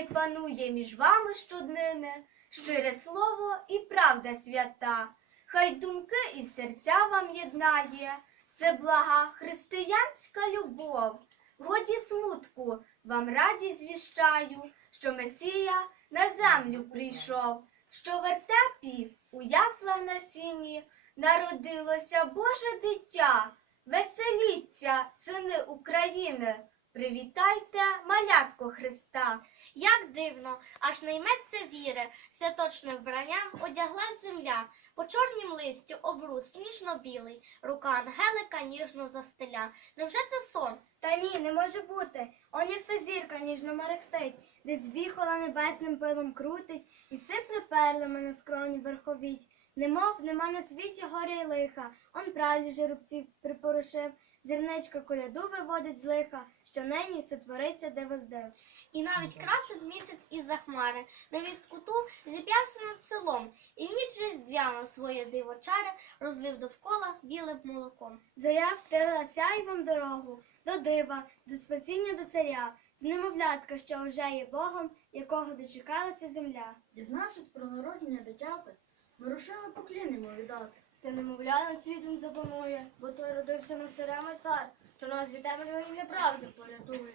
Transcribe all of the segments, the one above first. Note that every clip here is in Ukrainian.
хай панує між вами щоднини, щире слово і правда свята, хай думки і серця вам єднає, все блага християнська любов. Годі смутку, вам радість звіщаю, що Месія на землю прийшов, що в вертепі у яслах на сіні народилося Боже дитя. Веселіться, сини України, привітайте малятко Христа. Як дивно, аж найметься віри, святочне вбрання одягла земля, по чорнім листю обрус сніжно-білий, рука Ангелика ніжно застеля. Невже це сон? Та ні, не може бути. Он як та зірка ніжно мерехтить, десь віхола небесним пилом крутить і сипле перлами на скроні верховіть. Немов нема на світі горя й лиха, он правді жеребців припорошив, зірничка коляду виводить з лиха, що нині сотвориться де воздив. І навіть красив місяць із-за хмари, на вістку ту зіп'явся над селом, і в ніч різдвяну своє диво чари розлив довкола білим молоком. Зоря встигла сяйвом дорогу, до дива, до спасіння до царя, до немовлятка, що вже є Богом, якого дочекалася земля. Дізнавшись про народження дитяти, ми рушили поклін йому віддати. Та немовля над світом запанує, бо той родився над царем і цар, що нас від темряви і неправди порятує.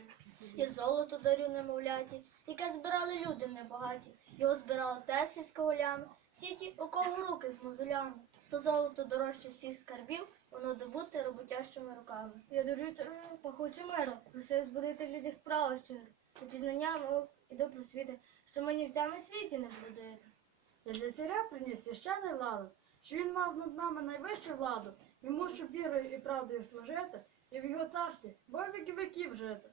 І золото дарю немовляті, яке збирали люди небагаті. Його збирали теслі з ковалями, всі ті, у кого руки з мозолями. То золото дорожче всіх скарбів, воно добуте роботящими руками. Я дуже царю пахуче миру, просив збудити в людях справу щиру, до пізнання наук і до просвіти, що мені в цьому світі не буде. Я для царя приніс священий ладу, що він мав над нами найвищу владу, йому щоб вірою і правдою служити, і в його царстві, бо й віки віків жити.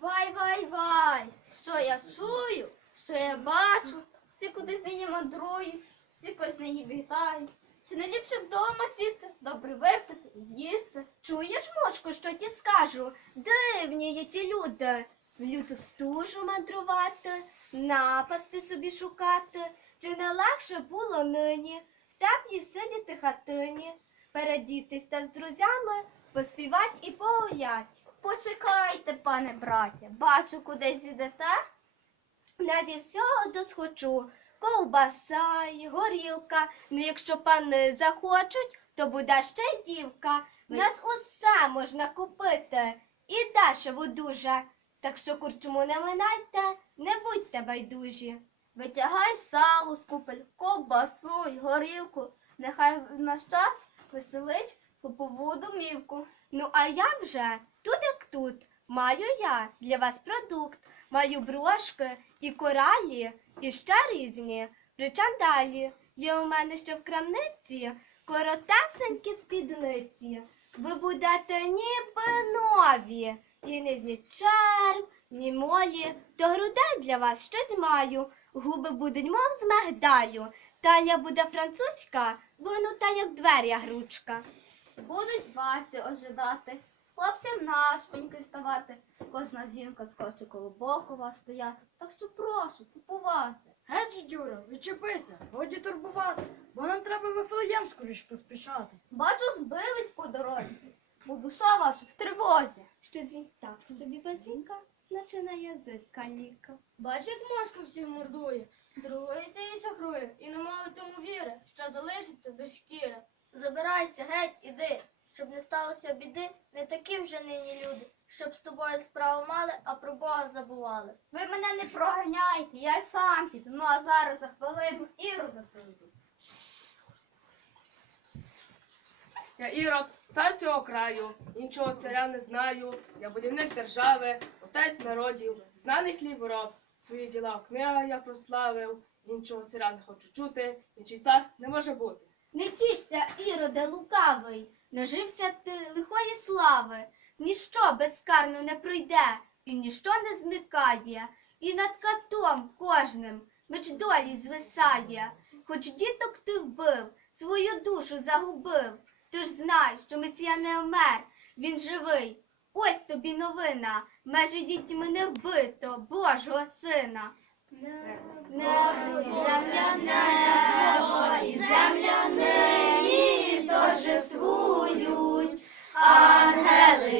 Вай, вай, вай! Що я чую, що я бачу, всі кудись нині мандрують, всі когось нині вітають. Чи не ліпше вдома сісти, добре випити, з'їсти? Чуєш, мошко, що ті скажу? Дивні є ті люди. В люту стужу мандрувати, напасти собі шукати. Чи не легше було нині в теплій всидіти хатині, передітись та з друзями, поспівать і погулять. Почекайте, пане браті, бачу, кудись ідете. Наді всього досхочу. Ковбаса й горілка. Ну, якщо пани захочуть, то буде ще й дівка. В нас усе можна купити. І дешево дуже. Так що курчому не минайте, не будьте байдужі. Витягай сало з купель, ковбасу й горілку. Нехай в наш час веселить хлопову домівку. Ну, а я вже тут як тут. Маю я для вас продукт. Маю брошки і коралі, і ще різні причандалі. Є у мене ще в крамниці коротесенькі спідниці. Ви будете ніби нові, і не з черв, ні молі. До грудей для вас щось маю. Губи будуть, мов з мегдалю. Талія буде французька, винута, як дверя гручка. Будуть Васі ожидати, хлопцям нашпеньки ставати. Кожна жінка схоче коло боку вас стояти. Так що прошу купувати. Геть Дюра, відчепися, годі турбувати, бо нам треба в Вифлеєм скоріш поспішати. Бачу, збились по дорозі, бо душа ваша в тривозі. Щось він так собі базінка, наче на язик каліка. Бач, як мошка всіх мордує, другується і шахрує, і нема у цьому віри, що залишиться без шкіри. Забирайся, геть, іди, щоб не сталося біди, не такі вже нині люди, щоб з тобою справу мали, а про Бога забували. Ви мене не проганяйте, я й сам піду, ну а зараз за хвилину Ірода прийду. Я Ірод, цар цього краю, іншого царя не знаю. Я будівник держави, отець народів, знаний хліб роб. Свої діла в книгах я прославив, іншого царя не хочу чути, інший цар не може бути. Не тішся, Іроде, лукавий, нажився ти лихої слави. Ніщо безкарно не пройде, і ніщо не зникає, і над катом кожним меч долі звисає. Хоч діток ти вбив, свою душу загубив, тож знай, що Месія не вмер, він живий. Ось тобі новина, межі дітьми не вбито, Божого сина. Небо і земля, небо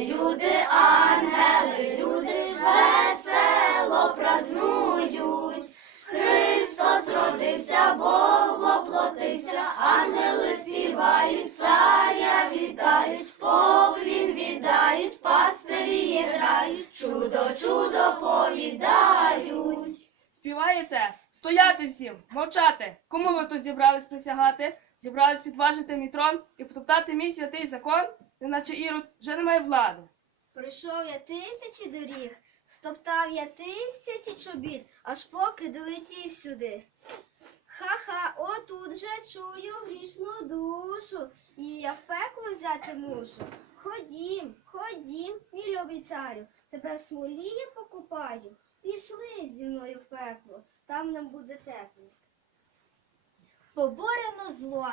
люди, ангели, люди весело празнують. Христос родився, Бог воплотився, ангели співають, царя вітають, поклін віддають, пастирі грають, чудо, чудо повідають. Співаєте? Стояти всім, мовчати. Кому ви тут зібрались присягати? Зібрались підважити мій трон і потоптати мій святий закон, неначе Ірод вже не має влади. Пройшов я тисячі доріг, стоптав я тисячі чобіт, аж поки долетів сюди. Ха-ха, отут же чую грішну душу, і я в пекло взяти мушу. Ходім, ходім, мій любий царю, тебе в смолі я покупаю. Пішли зі мною в пекло, там нам буде тепло. Поборено зло.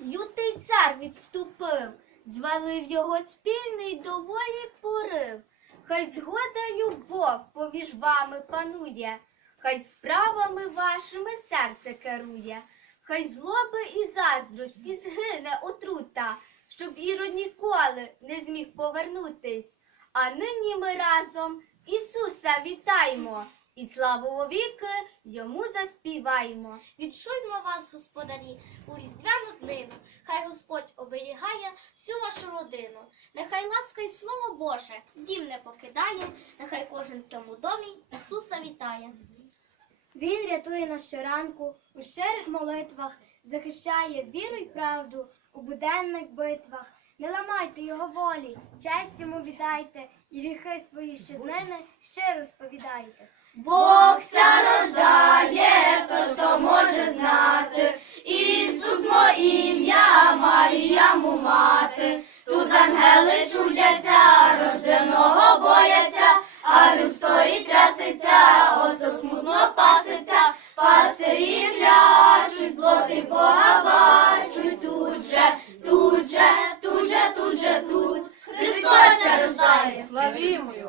Лютий цар відступив, звалив його спільний доволі порив. Хай згода любов поміж вами панує, хай справами вашими серце керує, хай злоби і заздрості згине отрута, щоб Ірод ніколи не зміг повернутись. А нині ми разом Ісуса вітаймо, і славу вовіки йому заспіваймо. Відчуймо вас, господарі, у різдвяну днину. Хай Господь оберігає всю вашу родину. Нехай ласка й слово Боже дім не покидає, нехай кожен в цьому домі Ісуса вітає. Він рятує нас щоранку у щирих молитвах, захищає віру й правду у буденних битвах. Не ламайте його волі, честь йому віддайте, і гріхи свої щоднини щиро сповідайте. Бог ся рождає, то може знати. Ісус моє ім'я, Марія му мати. Тут ангели чудяться,